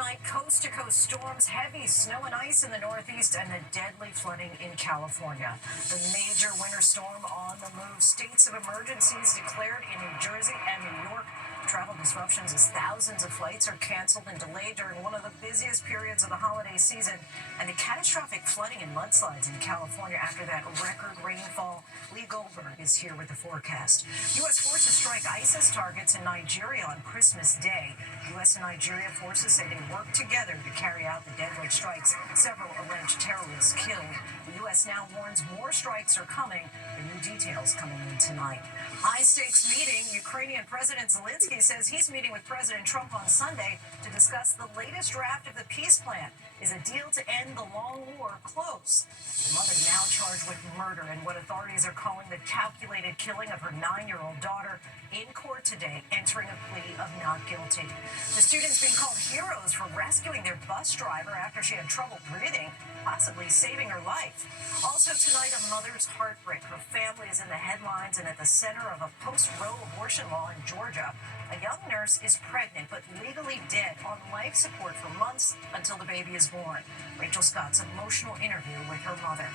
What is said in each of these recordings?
tonight, coast-to-coast storms, heavy snow and ice in the Northeast, and the deadly flooding in California. The major winter storm on the move. States of emergencies declared in New Jersey and New York. Travel disruptions as thousands of flights are canceled and delayed during one of the busiest periods of the holiday season. And the catastrophic flooding and mudslides in California after that record rainfall. Lee Goldberg is here with the forecast. U.S. forces strike ISIS targets in Nigeria on Christmas Day. U.S. and Nigeria forces say they work together to carry out the deadly strikes. Several alleged terrorists killed. The U.S. now warns more strikes are coming. The new details coming in tonight. High-stakes meeting. Ukrainian President Zelensky says he's meeting with President Trump on Sunday to discuss the latest draft of the peace plan. Is a deal to end the long war close? The mother now charged with murder and what authorities are calling the calculated killing of her 9-year-old daughter in court today, entering a plea of not guilty. The students being called heroes for rescuing their bus driver after she had trouble breathing, possibly saving her life. Also tonight, a mother's heartbreak. Her family is in the headlines and at the center of a post-Roe abortion law in Georgia. A young nurse is pregnant but legally dead on life support for months until the baby is born. Rachel Scott's emotional interview with her mother.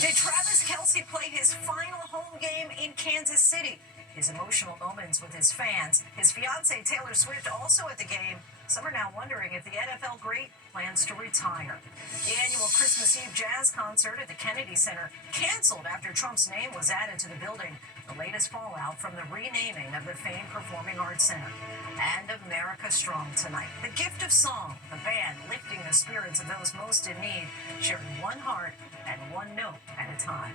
Did Travis Kelce play his final home game in Kansas City? His emotional moments with his fans. His fiancée Taylor Swift also at the game. Some are now wondering if the NFL great plans to retire. The annual Christmas Eve jazz concert at the Kennedy Center canceled after Trump's name was added to the building. The latest fallout from the renaming of the famed Performing Arts Center. And America Strong tonight. The gift of song, the band lifting the spirits of those most in need, sharing one heart and one note at a time.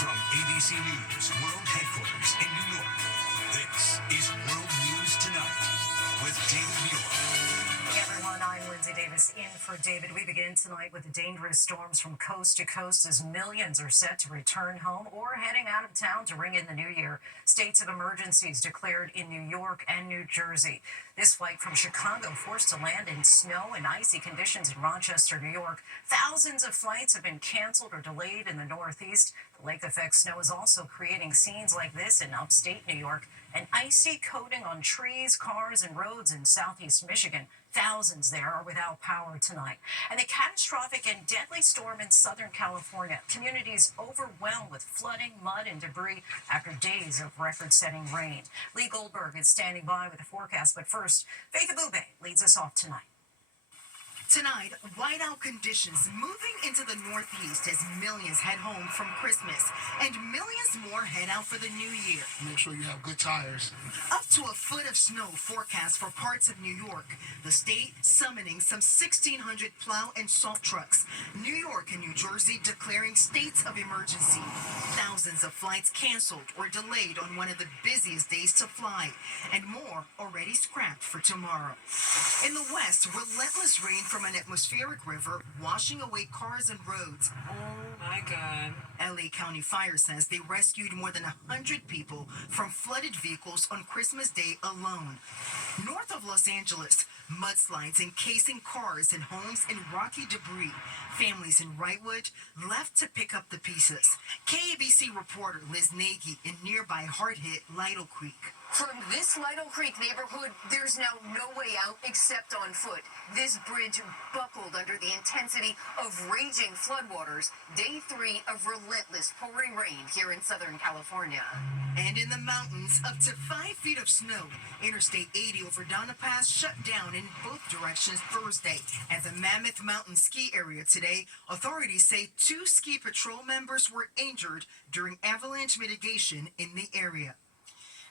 From ABC News World Headquarters in New York, this is World News Tonight with David Muir. Hey everyone, I'm Lindsay Davis in for David. We begin tonight with the dangerous storms from coast to coast as millions are set to return home or heading out of town to ring in the new year. States of emergencies declared in New York and New Jersey. This flight from Chicago forced to land in snow and icy conditions in Rochester, New York. Thousands of flights have been canceled or delayed in the Northeast. The lake effect snow is also creating scenes like this in upstate New York. An icy coating on trees, cars, and roads in southeast Michigan. Thousands there are without power tonight. And the catastrophic and deadly storm in Southern California. Communities overwhelmed with flooding, mud, and debris after days of record-setting rain. Lee Goldberg is standing by with the forecast. But first, Faith Abube leads us off tonight. Tonight, whiteout conditions moving into the Northeast as millions head home from Christmas and millions more head out for the new year. Make sure you have good tires. Up to a foot of snow forecast for parts of New York. The state summoning some 1,600 plow and salt trucks. New York and New Jersey declaring states of emergency. Thousands of flights canceled or delayed on one of the busiest days to fly. And more already scrapped for tomorrow. In the West, relentless rain from an atmospheric river washing away cars and roads. Oh my God. LA County Fire says they rescued more than 100 people from flooded vehicles on Christmas Day alone. North of Los Angeles, mudslides encasing cars and homes in rocky debris. Families in Wrightwood left to pick up the pieces. KABC reporter Liz Nagy in nearby hard-hit Lytle Creek. From this Lytle Creek neighborhood, there's now no way out except on foot. This bridge buckled under the intensity of raging floodwaters. Day 3 of relentless pouring rain here in Southern California. And in the mountains, up to 5 feet of snow. Interstate 80 over Donna Pass shut down in both directions Thursday. At the Mammoth Mountain ski area today, authorities say 2 ski patrol members were injured during avalanche mitigation in the area.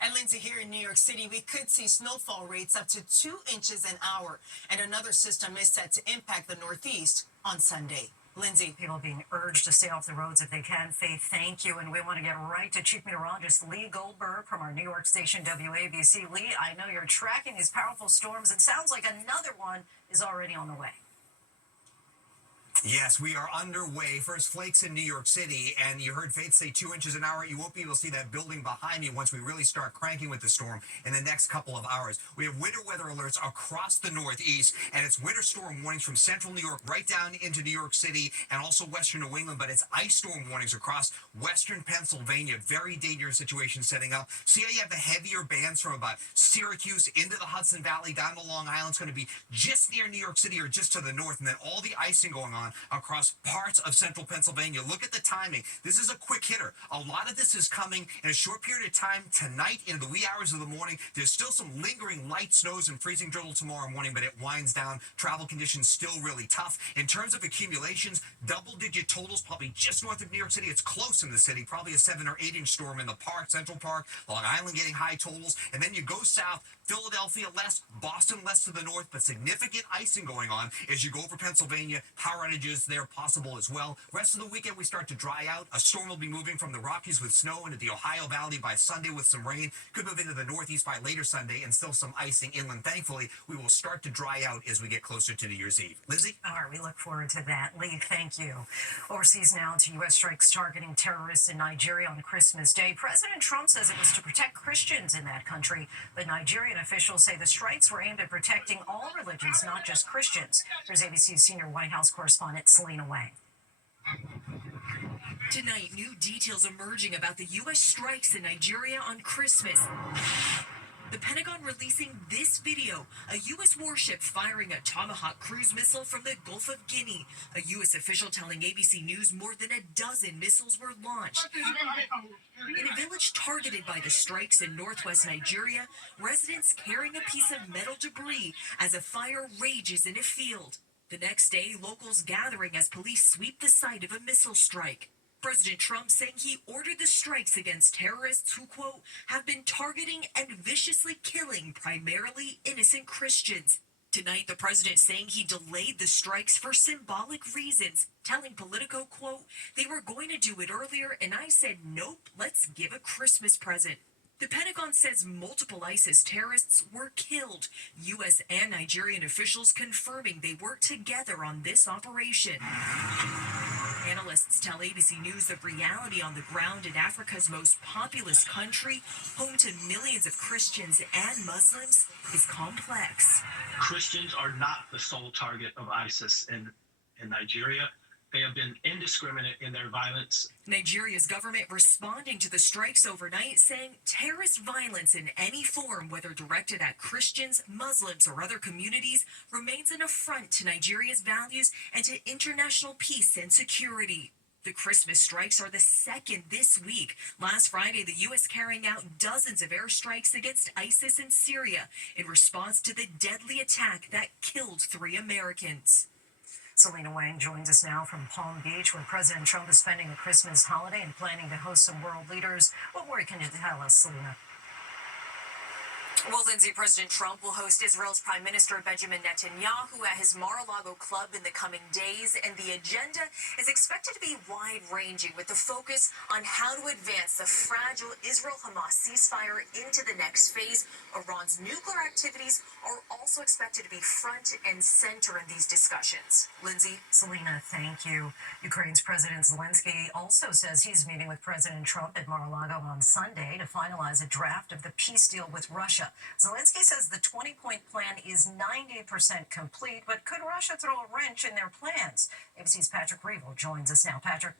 And Lindsay, here in New York City, we could see snowfall rates up to 2 inches an hour. And another system is set to impact the Northeast on Sunday. Lindsay. People being urged to stay off the roads if they can. Faith, thank you. And we want to get right to Chief Meteorologist Lee Goldberg from our New York station, WABC. Lee, I know you're tracking these powerful storms. It sounds like another one is already on the way. Yes, we are underway. First flakes in New York City, and you heard Faith say 2 inches an hour. You won't be able to see that building behind me once we really start cranking with the storm in the next couple of hours. We have winter weather alerts across the Northeast, and it's winter storm warnings from central New York right down into New York City and also western New England, but it's ice storm warnings across western Pennsylvania. Very dangerous situation setting up. See how you have the heavier bands from about Syracuse into the Hudson Valley down to Long Island. It's going to be just near New York City or just to the north, and then all the icing going on across parts of central Pennsylvania. Look at the timing. This is a quick hitter. A lot of this is coming in a short period of time tonight into the wee hours of the morning. There's still some lingering light snows and freezing drizzle tomorrow morning, but it winds down. Travel conditions still really tough. In terms of accumulations, double-digit totals probably just north of New York City. It's close in the city, probably a 7 or 8 inch storm in the park, Central Park, Long Island getting high totals. And then you go south, Philadelphia less, Boston less to the north, but significant icing going on as you go over Pennsylvania. Power outages there possible as well. Rest of the weekend we start to dry out. A storm will be moving from the Rockies with snow into the Ohio Valley by Sunday with some rain. Could move into the Northeast by later Sunday and still some icing inland. Thankfully, we will start to dry out as we get closer to New Year's Eve. Lindsay? All right, we look forward to that. Lee, thank you. Overseas now to U.S. strikes targeting terrorists in Nigeria on Christmas Day. President Trump says it was to protect Christians in that country, but Nigerian officials say the strikes were aimed at protecting all religions, not just Christians. Here's ABC's senior White House correspondent Selena Wang. Tonight, new details emerging about the U.S. strikes in Nigeria on Christmas. The Pentagon releasing this video, a U.S. warship firing a Tomahawk cruise missile from the Gulf of Guinea. A U.S. official telling ABC News more than a dozen missiles were launched. In a village targeted by the strikes in northwest Nigeria, residents carrying a piece of metal debris as a fire rages in a field. The next day, locals gathering as police sweep the site of a missile strike. President Trump saying he ordered the strikes against terrorists who, quote, have been targeting and viciously killing primarily innocent Christians. Tonight, the president saying he delayed the strikes for symbolic reasons, telling Politico, quote, they were going to do it earlier and I said, nope, let's give a Christmas present. The Pentagon says multiple ISIS terrorists were killed. U.S. and Nigerian officials confirming they worked together on this operation. Analysts tell ABC News the reality on the ground in Africa's most populous country, home to millions of Christians and Muslims, is complex. Christians are not the sole target of ISIS in Nigeria. They have been indiscriminate in their violence. Nigeria's government responding to the strikes overnight, saying terrorist violence in any form, whether directed at Christians, Muslims, or other communities, remains an affront to Nigeria's values and to international peace and security. The Christmas strikes are the second this week. Last Friday, the U.S. carrying out dozens of airstrikes against ISIS in Syria in response to the deadly attack that killed 3 Americans. Selena Wang joins us now from Palm Beach, where President Trump is spending the Christmas holiday and planning to host some world leaders. What more can you tell us, Selena? Well, Lindsay, President Trump will host Israel's Prime Minister Benjamin Netanyahu at his Mar-a-Lago club in the coming days, and the agenda is expected to be wide-ranging with the focus on how to advance the fragile Israel-Hamas ceasefire into the next phase. Iran's nuclear activities are also expected to be front and center in these discussions. Lindsay? Selena, thank you. Ukraine's President Zelensky also says he's meeting with President Trump at Mar-a-Lago on Sunday to finalize a draft of the peace deal with Russia. Zelensky says the 20-point plan is 90% complete, but could Russia throw a wrench in their plans? ABC's Patrick Reevell joins us now. Patrick.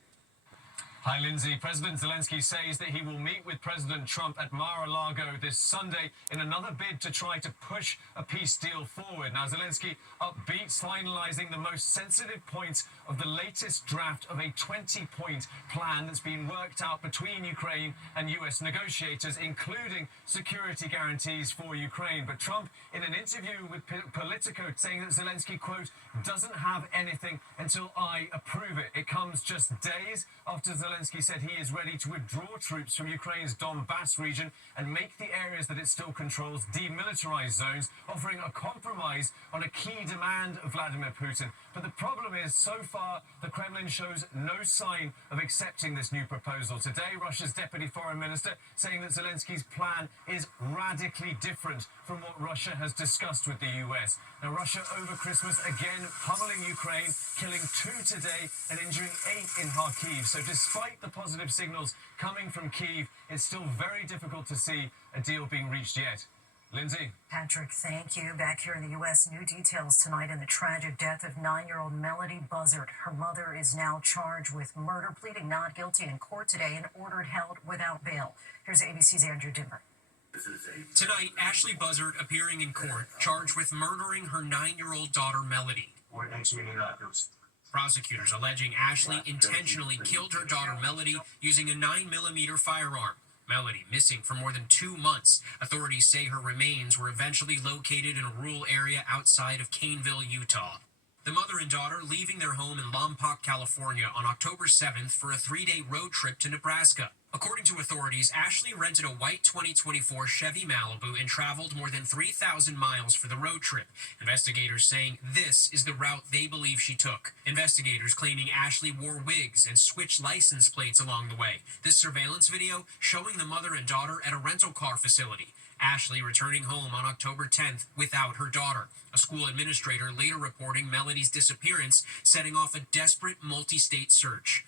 Hi, Lindsay. President Zelensky says that he will meet with President Trump at Mar-a-Lago this Sunday in another bid to try to push a peace deal forward. Now, Zelensky upbeat, finalizing the most sensitive points of the latest draft of a 20-point plan that's been worked out between Ukraine and U.S. negotiators, including security guarantees for Ukraine. But Trump, in an interview with Politico, saying that Zelensky, quote, doesn't have anything until I approve it. It comes just days after Zelensky said he is ready to withdraw troops from Ukraine's Donbass region and make the areas that it still controls demilitarized zones, offering a compromise on a key demand of Vladimir Putin. But the problem is, so far, the Kremlin shows no sign of accepting this new proposal. Today, Russia's deputy foreign minister saying that Zelensky's plan is radically different from what Russia has discussed with the US. Now, Russia over Christmas again pummeling Ukraine, killing 2 today and injuring 8 in Kharkiv. So despite the positive signals coming from Kyiv, it's still very difficult to see a deal being reached yet. Lindsay? Patrick, thank you. Back here in the U.S., new details tonight in the tragic death of 9-year-old Melody Buzzard. Her mother is now charged with murder, pleading not guilty in court today and ordered held without bail. Here's ABC's Andrew Dimmer. Tonight, Ashley Buzzard appearing in court, charged with murdering her 9-year-old daughter, Melody. Prosecutors alleging Ashley intentionally killed her daughter, Melody, using a 9mm firearm. Melody missing for more than 2 months. Authorities say her remains were eventually located in a rural area outside of Caneville, Utah. The mother and daughter leaving their home in Lompoc, California on October 7th for a 3-day road trip to Nebraska. According to authorities, Ashley rented a white 2024 Chevy Malibu and traveled more than 3,000 miles for the road trip. Investigators saying this is the route they believe she took. Investigators claiming Ashley wore wigs and switched license plates along the way. This surveillance video showing the mother and daughter at a rental car facility. Ashley returning home on October 10th without her daughter. A school administrator later reporting Melody's disappearance, setting off a desperate multi-state search.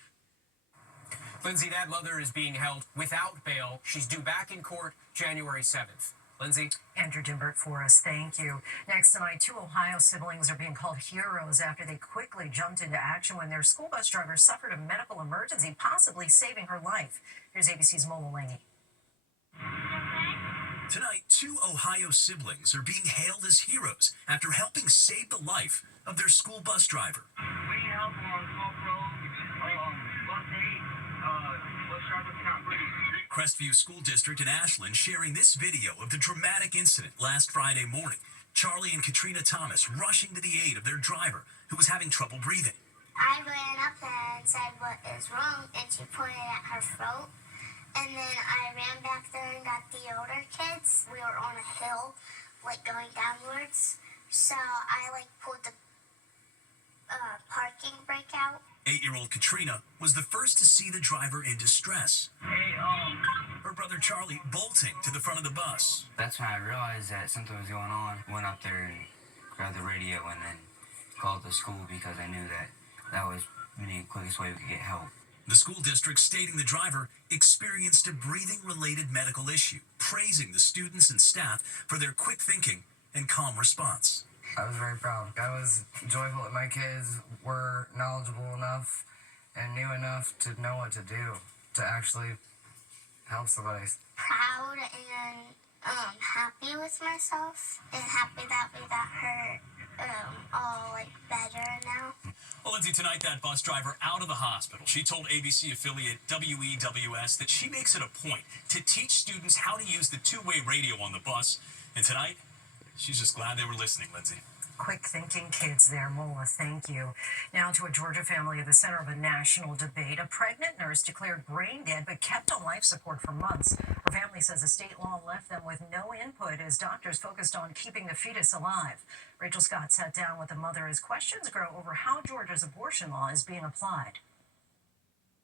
Lindsay, that mother is being held without bail. She's due back in court January 7th. Lindsay? Andrew Dimbert for us. Thank you. Next tonight, 2 Ohio siblings are being called heroes after they quickly jumped into action when their school bus driver suffered a medical emergency, possibly saving her life. Here's ABC's Mola Lange. Tonight, 2 Ohio siblings are being hailed as heroes after helping save the life of their school bus driver. We need help on Gulf Road, bus 8, bus driver cannot breathe. Crestview School District in Ashland sharing this video of the dramatic incident last Friday morning. Charlie and Katrina Thomas rushing to the aid of their driver who was having trouble breathing. I ran up and said, "What is wrong?" And she pointed at her throat. And then I ran back there and got the older kids. We were on a hill, going downwards. So I, pulled the parking brake out. 8-year-old Katrina was the first to see the driver in distress. Her brother Charlie bolting to the front of the bus. That's when I realized that something was going on. Went up there and grabbed the radio and then called the school because I knew that was the quickest way we could get help. The school district stating the driver experienced a breathing-related medical issue, praising the students and staff for their quick thinking and calm response. I was very proud. I was joyful that my kids were knowledgeable enough and knew enough to know what to do to actually help somebody. Proud and happy with myself and happy that we got her all better now. Well, Lindsay, tonight that bus driver out of the hospital. She told ABC affiliate WEWS that she makes it a point to teach students how to use the two-way radio on the bus. And tonight, she's just glad they were listening, Lindsay. Quick thinking kids there, Mola, thank you. Now to a Georgia family at the center of a national debate. A pregnant nurse declared brain dead but kept on life support for months. Her family says a state law left them with no input as doctors focused on keeping the fetus alive. Rachel Scott sat down with the mother as questions grow over how Georgia's abortion law is being applied.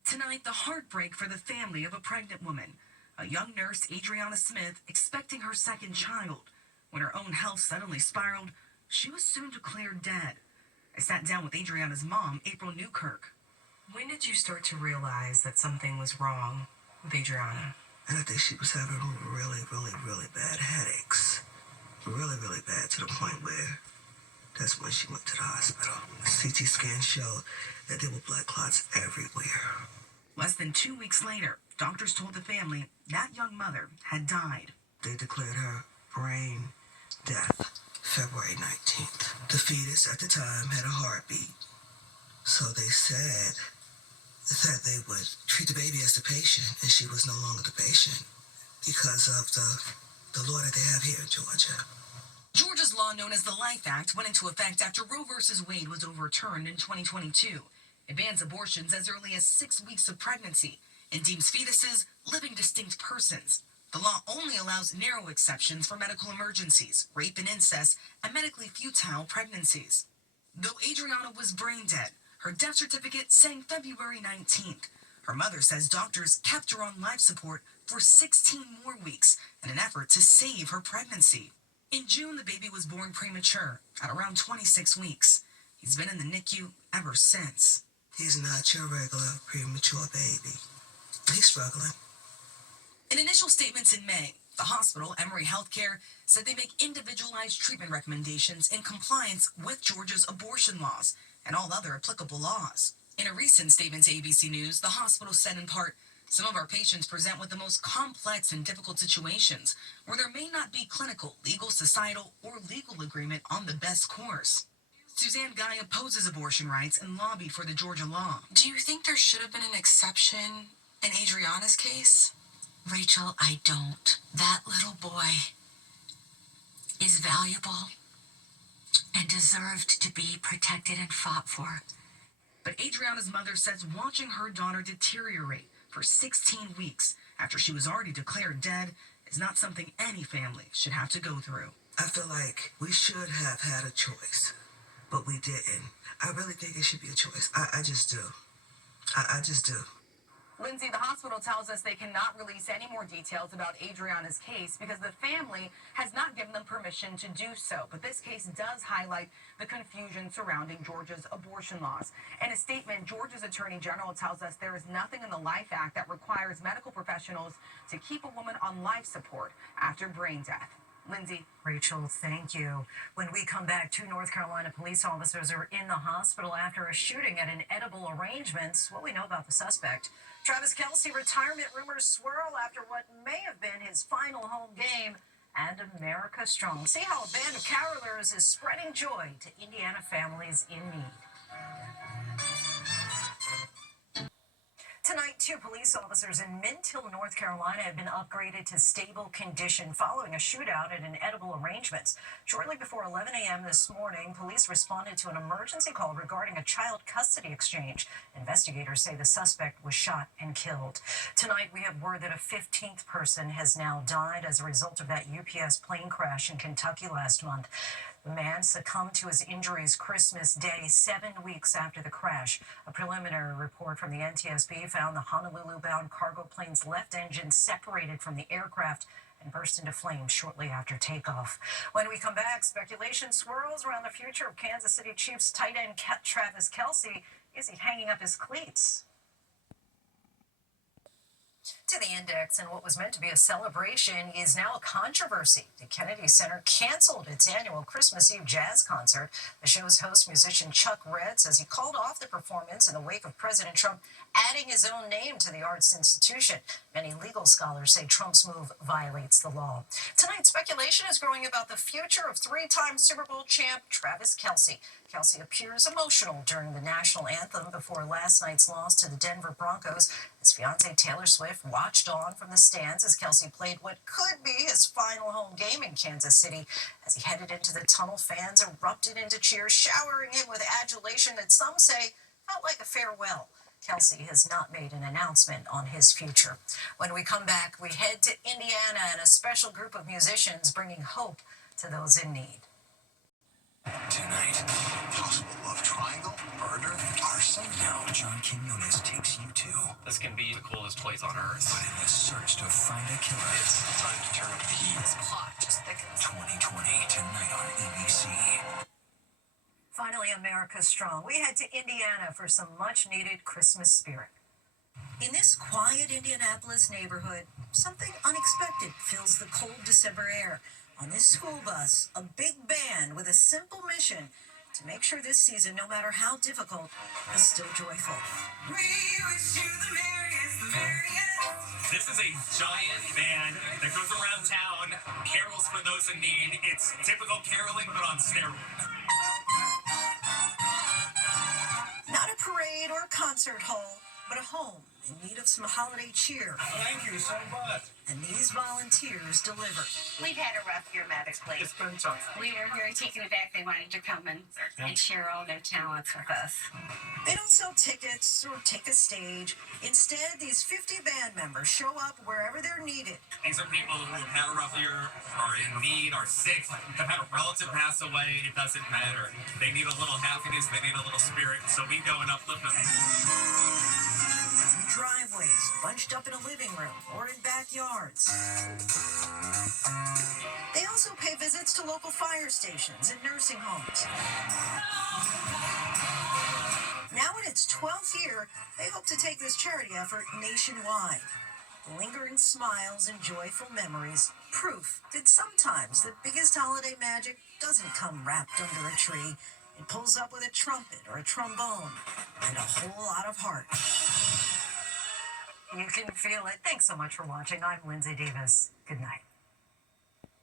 Tonight, the heartbreak for the family of a pregnant woman. A young nurse, Adriana Smith, expecting her second child. When her own health suddenly spiraled, she was soon declared dead. I sat down with Adriana's mom, April Newkirk. When did you start to realize that something was wrong with Adriana? And I think she was having really, really, really bad headaches. Really, really bad, to the point where that's when she went to the hospital. The CT scan showed that there were blood clots everywhere. Less than 2 weeks later, doctors told the family that young mother had died. They declared her brain death. February 19th. The fetus at the time had a heartbeat. So they said that they would treat the baby as the patient, and she was no longer the patient because of the law that they have here in Georgia. Georgia's law known as the Life Act went into effect after Roe v. Wade was overturned in 2022. It bans abortions as early as 6 weeks of pregnancy and deems fetuses living distinct persons. The law only allows narrow exceptions for medical emergencies, rape and incest, and medically futile pregnancies. Though Adriana was brain dead, her death certificate saying February 19th. Her mother says doctors kept her on life support for 16 more weeks in an effort to save her pregnancy. In June, the baby was born premature at around 26 weeks. He's been in the NICU ever since. He's not your regular premature baby. He's struggling. In initial statements in May, the hospital, Emory Healthcare, said they make individualized treatment recommendations in compliance with Georgia's abortion laws and all other applicable laws. In a recent statement to ABC News, the hospital said in part, some of our patients present with the most complex and difficult situations where there may not be clinical, legal, societal, or legal agreement on the best course. Suzanne Guy opposes abortion rights and lobbied for the Georgia law. Do you think there should have been an exception in Adriana's case? Rachel, I don't. That little boy is valuable and deserved to be protected and fought for. But Adriana's mother says watching her daughter deteriorate for 16 weeks after she was already declared dead is not something any family should have to go through. I feel like we should have had a choice, but we didn't. I really think it should be a choice. I just do. I just do. Lindsay, the hospital tells us they cannot release any more details about Adriana's case because the family has not given them permission to do so. But this case does highlight the confusion surrounding Georgia's abortion laws. In a statement, Georgia's Attorney General tells us there is nothing in the Life Act that requires medical professionals to keep a woman on life support after brain death. Lindsay. Rachel, thank you. When we come back, 2 North Carolina police officers are in the hospital after a shooting at an Edible Arrangements. What we know about the suspect. Travis Kelce retirement rumors swirl after what may have been his final home game, and America Strong. See how a band of carolers is spreading joy to Indiana families in need. Tonight, 2 police officers in Mint Hill, North Carolina have been upgraded to stable condition following a shootout at an Edible Arrangements. Shortly before 11 a.m. this morning, police responded to an emergency call regarding a child custody exchange. Investigators say the suspect was shot and killed. Tonight, we have word that a 15th person has now died as a result of that UPS plane crash in Kentucky last month. The man succumbed to his injuries Christmas Day, 7 weeks after the crash. A preliminary report from the NTSB found the Honolulu-bound cargo plane's left engine separated from the aircraft and burst into flames shortly after takeoff. When we come back, speculation swirls around the future of Kansas City Chiefs tight end Travis Kelce. Is he hanging up his cleats? To the index, and what was meant to be a celebration is now a controversy. The Kennedy Center canceled its annual Christmas Eve jazz concert. The show's host, musician Chuck Redd, says he called off the performance in the wake of President Trump adding his own name to the arts institution. Many legal scholars say Trump's move violates the law. Tonight, speculation is growing about the future of 3-time Super Bowl champ Travis Kelce. Kelce appears emotional during the national anthem before last night's loss to the Denver Broncos. His fiancée Taylor Swift watched on from the stands as Kelce played what could be his final home game in Kansas City. As he headed into the tunnel, fans erupted into cheers, showering him with adulation that some say felt like a farewell. Kelce has not made an announcement on his future. When we come back, we head to Indiana and a special group of musicians bringing hope to those in need. Tonight, possible love triangle, murder, arson. Now, John Quinones takes you to. This can be the coolest place on earth. But in the search to find a killer, It's time to turn up the heat. This plot just thickens. 2020, tonight on ABC. Finally, America Strong. We head to Indiana for some much-needed Christmas spirit. In this quiet Indianapolis neighborhood, something unexpected fills the cold December air. On this school bus, a big band with a simple mission to make sure this season, no matter how difficult, is still joyful. We wish you the merriest, the merriest. This is a giant band that goes around town, carols for those in need. It's typical caroling, but on steroids. Not a parade or a concert hall, but a home in need of some holiday cheer. Thank you so much. And these volunteers deliver. We've had a rough year medically. It's been tough. We were very taken aback. They wanted to come and share all their talents with us. They don't sell tickets or take a stage. Instead, these 50 band members show up wherever they're needed. These are people who have had a rough year, are in need, are sick, have had a relative pass away. It doesn't matter. They need a little happiness. They need a little spirit. So we go and uplift them. driveways, bunched up in a living room, or in backyards. They also pay visits to local fire stations and nursing homes. Now in its 12th year, they hope to take this charity effort nationwide. Lingering smiles and joyful memories, proof that sometimes the biggest holiday magic doesn't come wrapped under a tree. It pulls up with a trumpet or a trombone and a whole lot of heart. You can feel it. Thanks so much for watching. I'm Lindsay Davis. Good night.